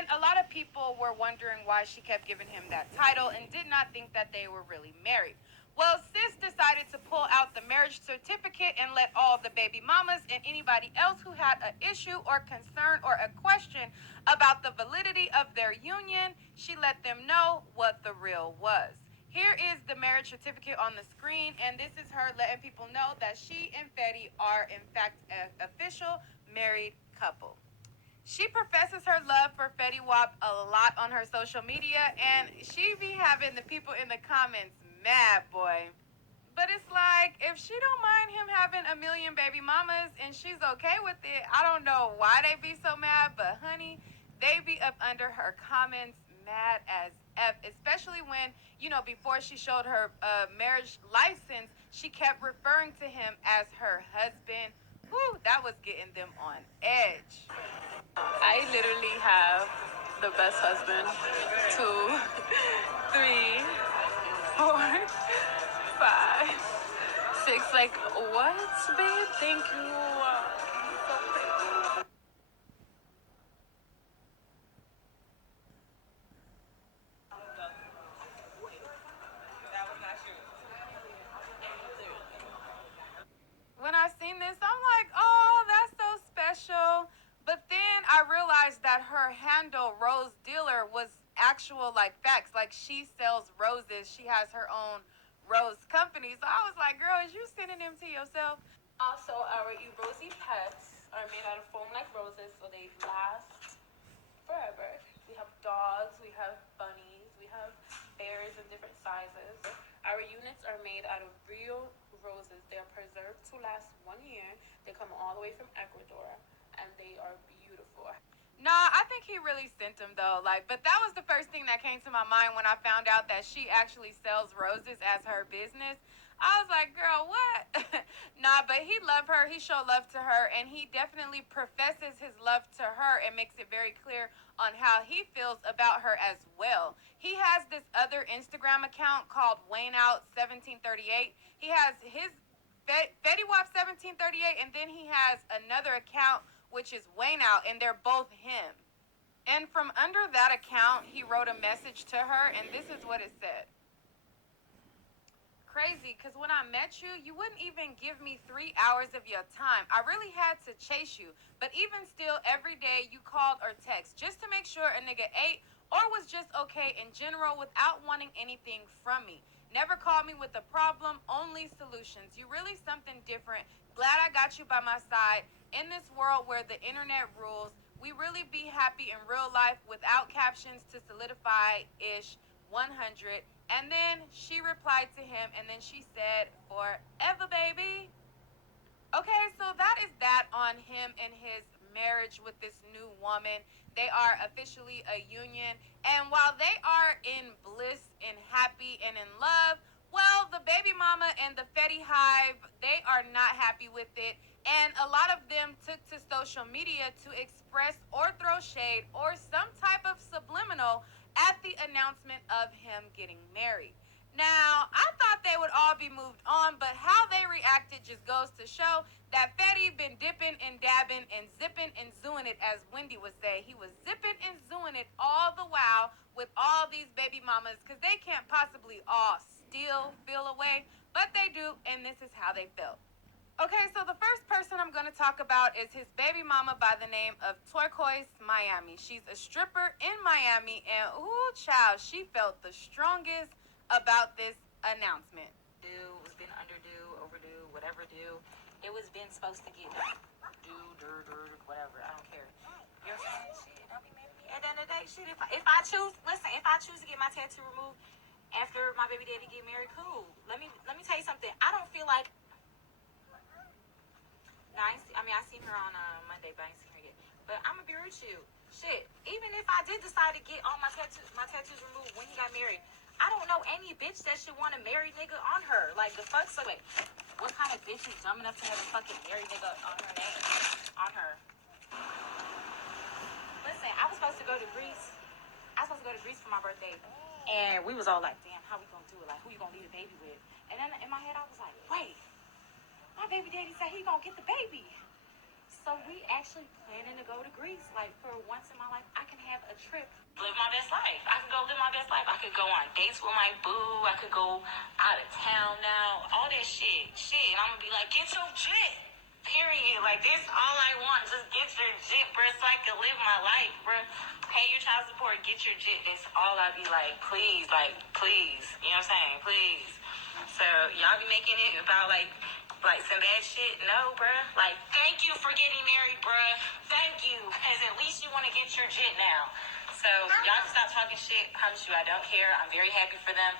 And a lot of people were wondering why she kept giving him that title and did not think that they were really married. Well, sis decided to pull out the marriage certificate and let all the baby mamas and anybody else who had an issue or concern or a question about the validity of their union, she let them know what the real was. Here is the marriage certificate on the screen, and this is her letting people know that she and Fetty are in fact an official married couple. She professes her love for Fetty WAP a lot on her social media, and she be having the people in the comments mad, boy. But it's like, if she don't mind him having a million baby mamas and she's okay with it, I don't know why they be so mad, but honey, they be up under her comments mad as F, especially when, before she showed her marriage license, she kept referring to him as her husband. Whew, that was getting them on edge. I literally have the best husband. 2, 3, 4, 5, 6. Like, what, babe? Thank you. So pretty. When I seen this, I'm like, oh, that's so special. But then I realized that her handle, Rose Dealer, was actual like facts. Like, she sells roses. She has her own rose company. So I was like, girl, is you sending them to yourself? Also, our Erosi pets are made out of foam like roses, so they last forever. We have dogs, we have bunnies, we have bears in different sizes. Our units are made out of real roses. They are preserved to last 1 year. They come all the way from Ecuador, and they are beautiful. Nah, I think he really sent them though. But that was the first thing that came to my mind when I found out that she actually sells roses as her business. I was like, girl, what? Nah, but he loved her. He showed love to her, and he definitely professes his love to her and makes it very clear on how he feels about her as well. He has this other Instagram account called Wayne Out 1738. He has his Fetty WAP 1738, and then he has another account which is Wayne Out, and they're both him. And from under that account, he wrote a message to her, and this is what it said. Crazy, because when I met you, you wouldn't even give me 3 hours of your time. I really had to chase you. But even still, every day you called or text just to make sure a nigga ate or was just okay in general without wanting anything from me. Never called me with a problem, only solutions. You really something different. Glad I got you by my side. In this world where the internet rules, we really be happy in real life without captions to solidify ish 100. And then she replied to him, and then she said, forever, baby. Okay, so that is that on him and his marriage with this new woman. They are officially a union. And while they are in bliss and happy and in love, well, the baby mama and the Fetty Hive, they are not happy with it. And a lot of them took to social media to express or throw shade or some type of subliminal at the announcement of him getting married. Now, I thought they would all be moved on, but how they reacted just goes to show that Fetty been dipping and dabbing and zipping and zooing it, as Wendy would say. He was zipping and zooing it all the while with all these baby mamas, because they can't possibly all still feel away, but they do, and this is how they felt. Okay, so the first person I'm going to talk about is his baby mama by the name of Turquoise Miami. She's a stripper in Miami, and ooh, child, she felt the strongest about this announcement. It's been underdue, overdue, whatever due. It was been supposed to get whatever. I don't care. You're saying shit. Don't be mad at me. At the end of the day, shit. If I choose to get my tattoo removed after my baby daddy get married, cool. Let me tell you something. I don't feel like. No, I seen her on Monday, but I ain't seen her yet. But I'm gonna be real with you. Shit. Even if I did decide to get all my tattoos removed when he got married, I don't know any bitch that should want a married nigga on her. Like, the fuck? So, wait, what kind of bitch is dumb enough to have a fucking married nigga on her name? On her. Listen, I was supposed to go to Greece. For my birthday. And we was all like, damn, how we gonna do it? Like, who you gonna leave a baby with? And then in my head, I was like, wait, my baby daddy said he gonna get the baby. So we actually planning to go to Greece. Like, for once in my life, I can have a trip. Live my best life. I can go live my best life. I could go on dates with my boo. I could go out of town now. All that shit. Shit. I'm gonna be like, get your jit. Period. Like, this all I want. Just get your jit, bro, so I can live my life, bro. Pay your child support. Get your jit. That's all I be like, please. Like, please. You know what I'm saying? Please. So, y'all be making it about, like some bad shit. No, bruh. Like, thank you for getting married, bruh. Thank you. Because at least you want to get your jit now. So, y'all can stop talking shit. I promise you, I don't care. I'm very happy for them.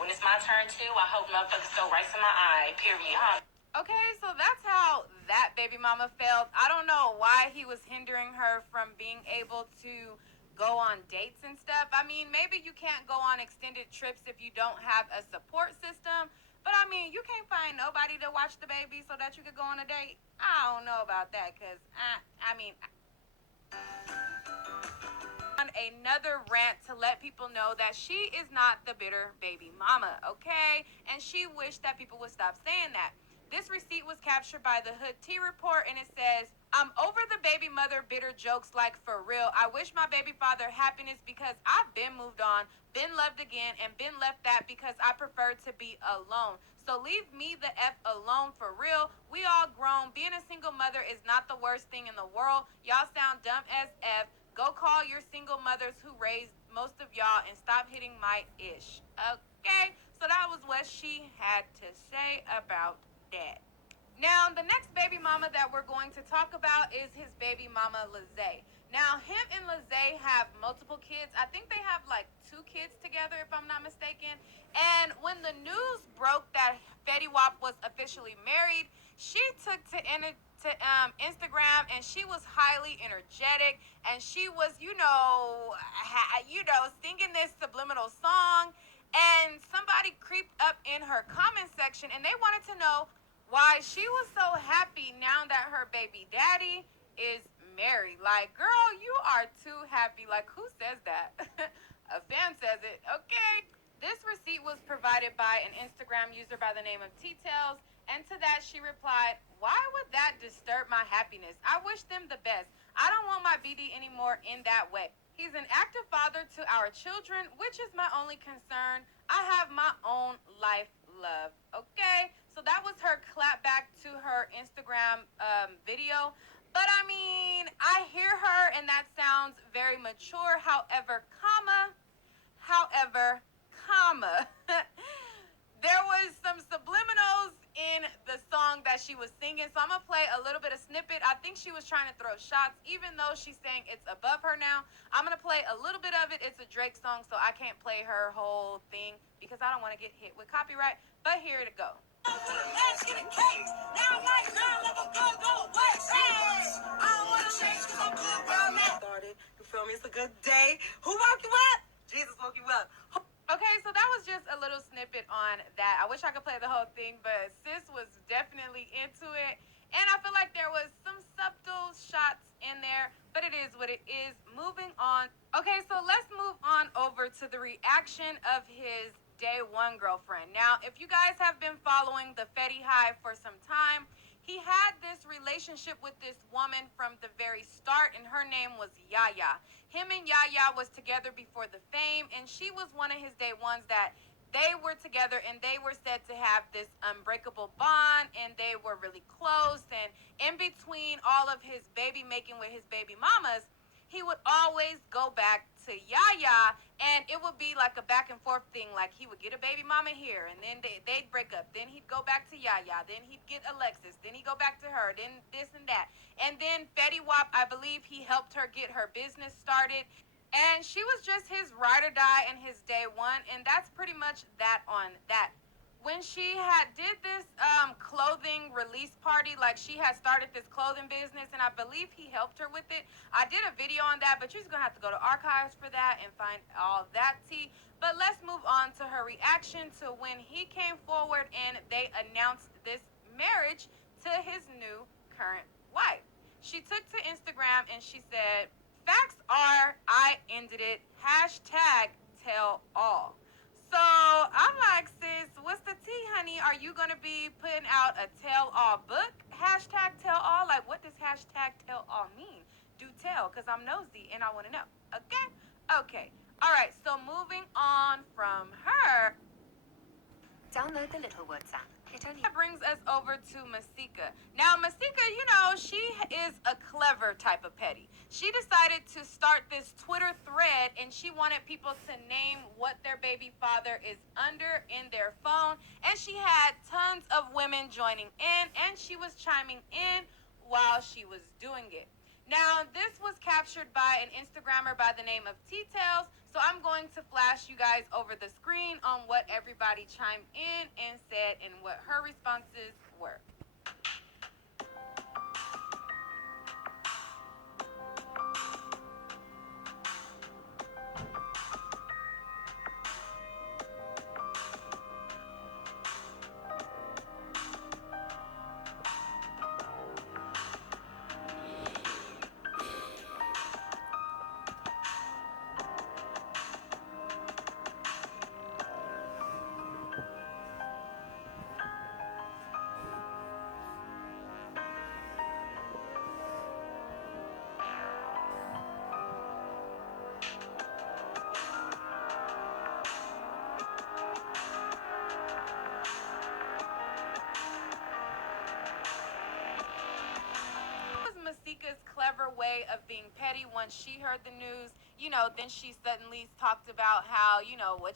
When it's my turn, too, I hope motherfuckers throw rice in my eye. Period. Huh? Okay, so that's how that baby mama felt. I don't know why he was hindering her from being able to go on dates and stuff. I mean, maybe you can't go on extended trips if you don't have a support system. But I mean, you can't find nobody to watch the baby so that you could go on a date. I don't know about that, because I mean, on another rant to let people know that she is not the bitter baby mama, okay? And she wished that people would stop saying that. This receipt was captured by the Hood Tea Report, and it says, I'm over the baby mother bitter jokes, like, for real. I wish my baby father happiness because I've been moved on, been loved again, and been left that because I prefer to be alone. So leave me the F alone, for real. We all grown. Being a single mother is not the worst thing in the world. Y'all sound dumb as F. Go call your single mothers who raised most of y'all and stop hitting my ish. Okay? So that was what she had to say about that. Now, the next baby mama that we're going to talk about is his baby mama, Lizzie. Now, him and Lizzie have multiple kids. I think they have like 2 kids together, if I'm not mistaken. And when the news broke that Fetty WAP was officially married, she took to Instagram, and she was highly energetic, and she was, singing this subliminal song. And somebody creeped up in her comment section, and they wanted to know why she was so happy now that her baby daddy is married. Like, girl, you are too happy. Like, who says that? A fan says it. Okay. This receipt was provided by an Instagram user by the name of T-Tails, and to that she replied, why would that disturb my happiness? I wish them the best. I don't want my BD anymore in that way. He's an active father to our children, which is my only concern. I have my own life love. Okay? So that was her clap back to her Instagram video. But I mean, I hear her and that sounds very mature. However, there was some subliminals in the song that she was singing. So I'm going to play a little bit of snippet. I think she was trying to throw shots, even though she's saying it's above her now. I'm going to play a little bit of it. It's a Drake song, so I can't play her whole thing because I don't want to get hit with copyright. But here it goes. You feel me? It's a good day. Who woke you up? Jesus woke you up. Okay, so that was just a little snippet on that. I wish I could play the whole thing, but sis was definitely into it. And I feel like there was some subtle shots in there, but it is what it is. Moving on. Okay, so let's move on over to the reaction of his day one girlfriend. Now, if you guys have been following the Fetty Hive for some time, he had this relationship with this woman from the very start, and her name was Yaya. Him and Yaya was together before the fame, and she was one of his day ones that they were together, and they were said to have this unbreakable bond, and they were really close. And in between all of his baby making with his baby mamas, he would always go back to Yaya, and it would be like a back and forth thing. Like, he would get a baby mama here, and then they'd break up. Then he'd go back to Yaya. Then he'd get Alexis. Then he'd go back to her. Then this and that. And then Fetty WAP, I believe he helped her get her business started. And she was just his ride or die and his day one. And that's pretty much that on that. When she did this clothing release party, like, she had started this clothing business, and I believe he helped her with it. I did a video on that, but you're just gonna have to go to archives for that and find all that tea. But let's move on to her reaction to when he came forward and they announced this marriage to his new current wife. She took to Instagram and she said, facts are, I ended it. Hashtag tell all. So I'm like, sis, what's the tea, honey? Are you going to be putting out a tell-all book? hashtag tell all. Like, what does hashtag tell all mean? Do tell, because I'm nosy and I want to know. Okay? Okay. All right, so moving on from her. Download the Little Words app. That brings us over to Masika. Now, Masika, you know, she is a clever type of petty. She decided to start this Twitter thread, and she wanted people to name what their baby father is under in their phone. And she had tons of women joining in, and she was chiming in while she was doing it. Now, this was captured by an Instagrammer by the name of T-Tails, so I'm going to flash you guys over the screen on what everybody chimed in and said and what her responses were. Masika's clever way of being petty. Once she heard the news, you know, then she suddenly talked about how, you know, what